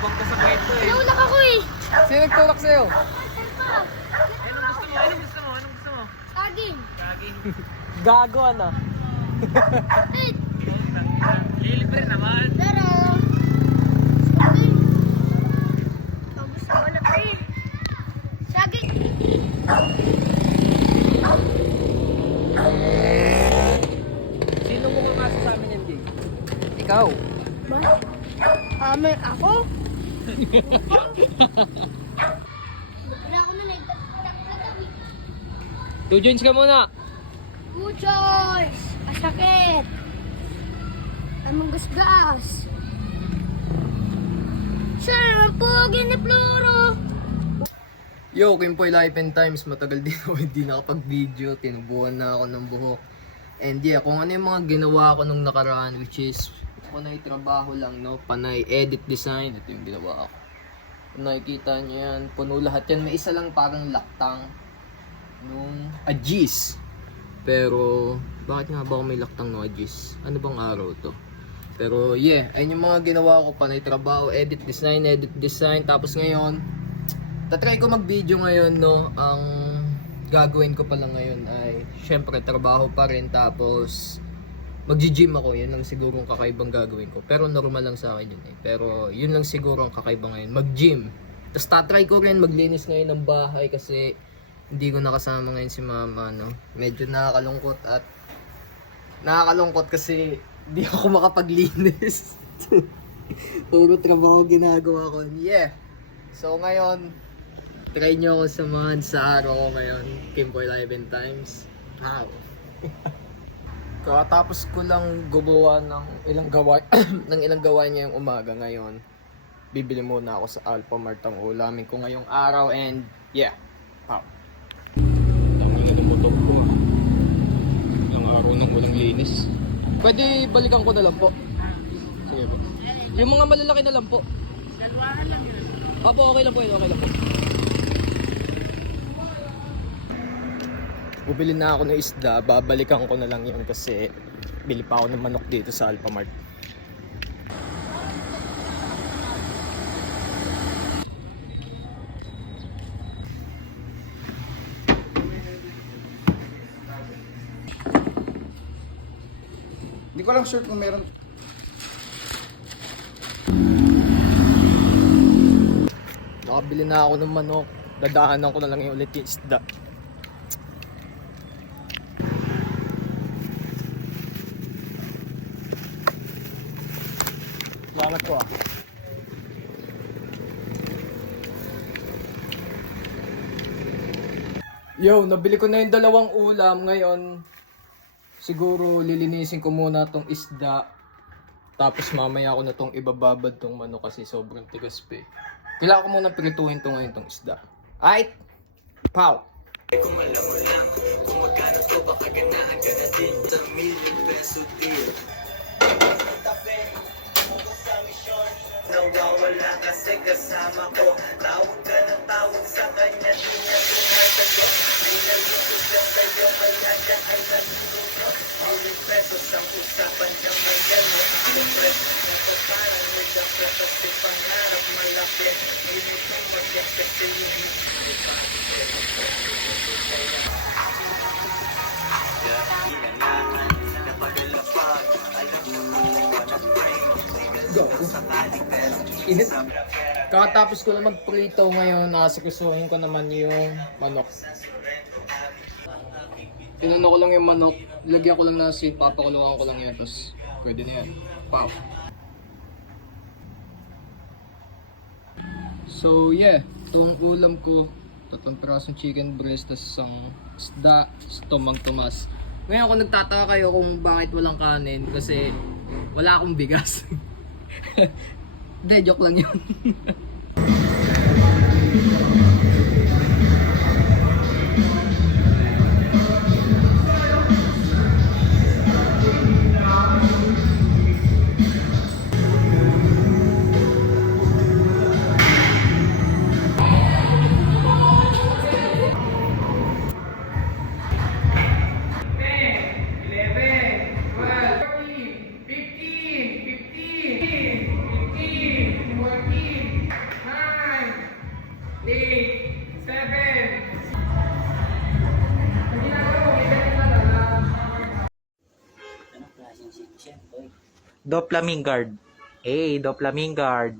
Yabang ka sa kwento eh. Naulak ako eh. Sino nagtulak sa'yo? Anong gusto mo? Anong gusto mo? Saging. Saging. Gago ano? Eh, Lilibre naman. pero... Saging. Ang gusto ko na eh. Saging. Sino mo mamasa sa amin yan, Jay? Ikaw. Ba? Amen ako? Wala ako na nagtataklatag eh. 2 joints ka muna. Good choice! Masakit! Anong gasgas? Sir, ang pogi ni Floro! Yo, Kimpoy Life and Times. Matagal din ako hindi nakapag-video. Tinubuhan na ako ng buhok. And yeah, kung ano yung mga ginawa ko nung nakaraan, which is panay trabaho lang, no? Panay edit design. Ito yung ginawa ko. Kung nakikita nyo yan, puno lahat yan. May isa lang parang laktang nung Agis. Pero, bakit nga ba ako may laktang nung Agis? Ano bang araw to? Pero yeah, ayun yung mga ginawa ko. Panay trabaho, edit design. Tapos ngayon, tatry ko mag-video ngayon, no? Ang gagawin ko pala ngayon ay syempre trabaho pa rin, tapos magji-gym ako. Yun lang siguro ang kakaibang gagawin ko. Pero normal lang sa akin yun eh. Pero yun lang siguro ang kakaiba ngayon, mag-gym. Tapos tatry ko rin maglinis ngayon ng bahay kasi hindi ko nakasama ngayon si mama, no? Medyo nakakalungkot kasi hindi ako makapaglinis. Puro trabaho ginagawa ko. Yeah. So ngayon, try nyo ako samahan sa araw ko ngayon, Kimpoy Live and Times. Wow! Katapos ko lang gumawa ng ilang gawain ngayong umaga ngayon. Bibili muna ako sa Alphamart ang ulamin ko ngayong araw and yeah. Wow! Tama na lumutok ko. Ilang araw nang walang linis. Pwede balikan ko na lang po. Sige po. Yung mga malalaki na lang po. Galwahan lang yun. Opo, okay lang po yun. Okay lang po. Bubili na ako ng isda, babalikan ko na lang yun kasi bili pa ako ng manok dito sa Alphamart. Hindi ko lang sure kung meron. Nakabili na ako ng manok, dadaanan ko na lang yung ulit yung isda. Salamat po ah. Yo, nabili ko na yung dalawang ulam ngayon. Siguro lilinisin ko muna tong isda. Tapos mamaya ako na tong ibababad tong manok kasi sobrang tigas pa eh. Kailangan ko muna prituhin to ngayon tong isda. Aight! Pow! Kung alam mo lang kung magkano to, baka ganahan ka na din sa ₱1,000,000 deal. Nawawala kasi kasama ko. Tawag ka ng tawag sa kanya, di niya sumasagot. Pinalitos lang sa'yo, kaya siya ay nalulunod. ₱1,000,000 ang usapan naman yan mo. Ang presyo na to parang nagdaprat at si pangarap malaki. Ngunit ang mag-expect sa iyo. Go! Init. Kakatapos ko lang magprito ngayon, nakasikusuhin ko naman yung manok. Pinuno ko lang yung manok, lagyan ko lang ng asin, papakulungan ko lang yan, tapos pwede na yan. Pow! So yeah, itong ulam ko, 3 pirasong chicken breast, tapos isang isda, tomang tumas. Ngayon ako nagtataka kayo kung bakit walang kanin, kasi wala akong bigas. Hindi, joke lang yun. Doplamine guard. Hey, Doplamine guard.